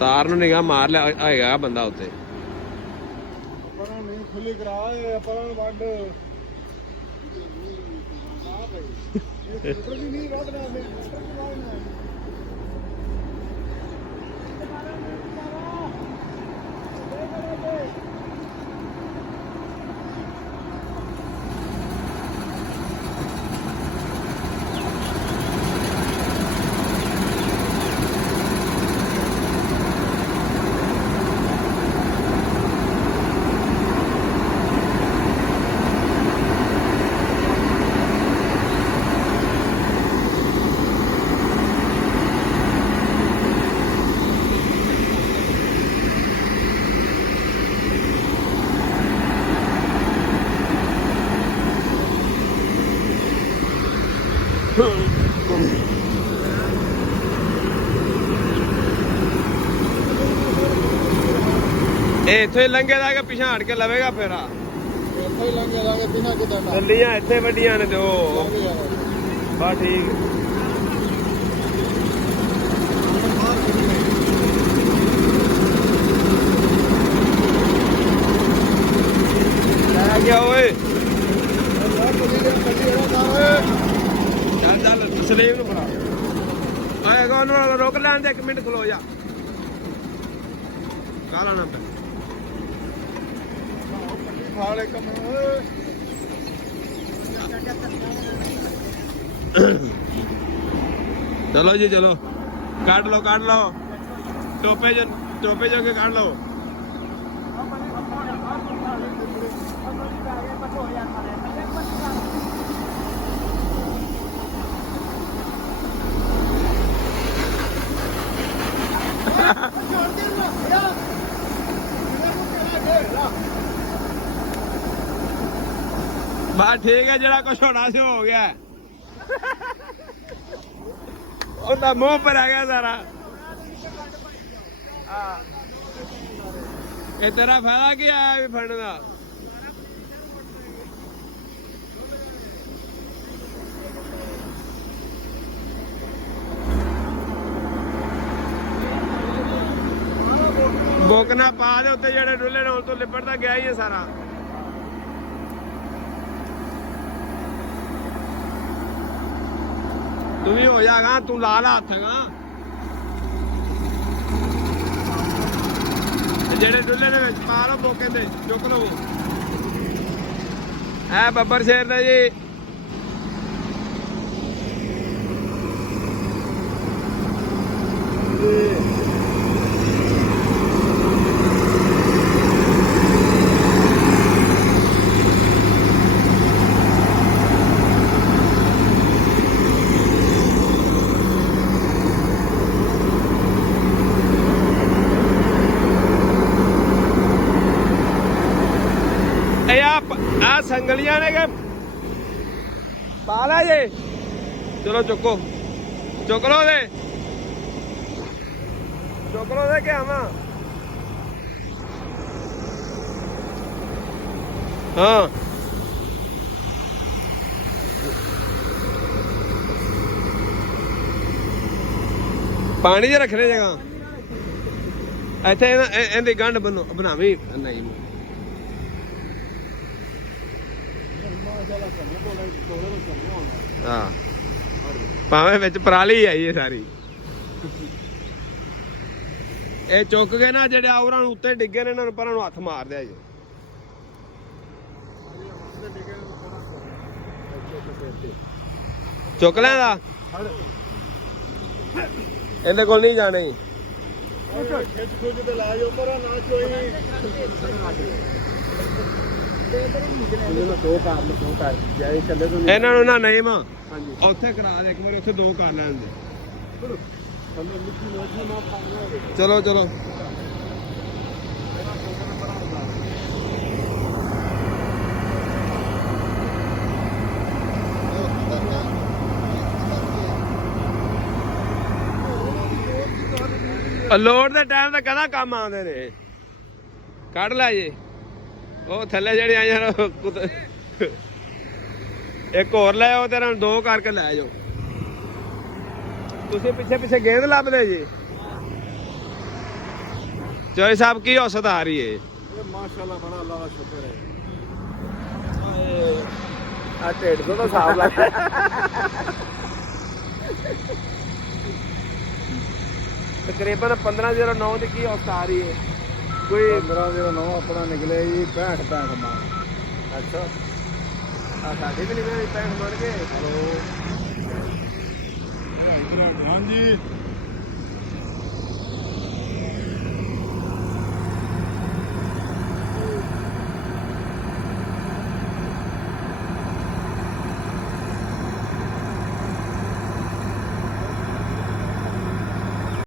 ਤਾਰ ਨੂੰ ਨਿਗਾਹ ਮਾਰ ਲਿਆ ਹੈਗਾ ਬੰਦਾ ਉੱਤੇ। ਪਰਾਂ ਨਹੀਂ ਖੁੱਲੀ ਕਰਾ ਪਰਾਂ ਵੱਡ ਨਹੀਂ ਵੱਢਣਾ ਇਹ ਇੱਥੋਂ ਹੀ ਲੰਘੇਦਾ ਕਿ ਪਿਛਾਂ ਹਟ ਕੇ ਲਵੇਗਾ ਫੇਰਾ? ਇੱਥੇ ਹੀ ਲੰਘੇ ਲਾਂਗੇ ਬਿਨਾਂ ਕਿਤੇ ਨਾ ਗੱਲੀਆਂ ਇੱਥੇ ਵੱਡੀਆਂ ਨੇ ਤੇ ਉਹ ਬਸ ਠੀਕ ਲੈ ਗਿਆ ਓਏ। ਚੱਲ ਚੱਲ ਸਲੀਮ ਨੂੰ ਫੜਾ ਆਏਗਾ ਉਹਨੂੰ ਰੋਕ ਲੈਣ ਦੇ 1 ਮਿੰਟ ਖਲੋ ਜਾ ਕਾਲਾ ਨਾ ਪੈ ਖਾਲੇ ਕਮ चलो जी चलो काट लो टोपे जो के काट लो। बस ठीक है जरा कुछ होना से हो गया ਉਹਦਾ ਮੂੰਹ ਪਰ ਆ ਗਿਆ ਸਾਰਾ। ਇਹ ਤੇਰਾ ਫਾਇਦਾ ਕੀ ਆਇਆ ਵੀ ਫੜਨ ਦਾ? ਬੋਕਨਾ ਪਾ ਦੇ ਉੱਤੇ ਜਿਹੜੇ ਡੁੱਲੇ ਨੇ ਉਹ ਤੋਂ ਲਿਪੜਦਾ ਗਿਆ ਹੀ ਹੈ ਸਾਰਾ। तू भी हो जाएगा तू लाल हाथ है जेड़े डुले ने पा लो बोके दे चुक लो है बब्बर शेर दा जी। संगलियां ने के पाला जे चलो चुको चुक लो दे क्या आवा हाँ पानी च रखने जगह इत्थे इहदी गंढ बनावी नहीं हाँ भावे विच पराली आई है सारी। ये चुक के ना जेडे आवरां उत्ते डिगे ने इन्हां नूं परां नूं हत्थ मार दिया जी। चुक लेंदा इहदे कोल नहीं जाने ਇਹਨਾਂ ਨੂੰ ਨਾ ਨਹੀਂ ਮਾਂ ਉੱਥੇ ਕਰਾ ਦੇ ਇੱਕ ਵਾਰ ਉੱਥੇ 2 ਕਰ ਲੈਣ ਦੇ। ਚਲੋ ਚਲੋ ਲੋਡ ਦੇ ਟਾਈਮ ਤਾਂ ਕਹਿੰਦਾ ਕੰਮ ਆਉਂਦੇ ਨੇ ਕੱਢ ਲੈ ਜੀ ਉਹ ਥੱਲੇ ਜਿਹੜੇ ਆਈਆਂ ਇੱਕ ਹੋਰ ਲੈ ਆਓ ਤੇਰਾ 2 ਕਰਕੇ ਲੈ ਜਾਓ। ਤੁਸੀਂ ਪਿੱਛੇ ਪਿੱਛੇ ਗੇਂਦ ਲੱਭਦੇ ਜੀ ਚੋਈ ਸਾਹਿਬ ਕੀ ਔਸਤ ਆ ਰਹੀ ਹੈ ਇਹ ਮਾਸ਼ਾਅੱਲਾ ਬੜਾ ਅੱਲਾ ਦਾ ਸ਼ੁਕਰ ਹੈ ਆ ਢੇਡ ਤੋਂ ਤਾਂ ਸਾਫ ਲੱਗਦਾ ਤਕਰੀਬਨ 1509 ਦੀ ਕੀ ਔਸਤ ਆ ਰਹੀ ਹੈ ਕੋਈ 1509 ਆਪਣਾ ਨਿਕਲੇ ਜੀ 65 ਮਾਂ ਅੱਛਾ ਆ ਸਾਡੀ ਵੀ ਨਹੀਂ 65 ਬਣ ਗਏ ਹਲੋ ਹਾਂਜੀ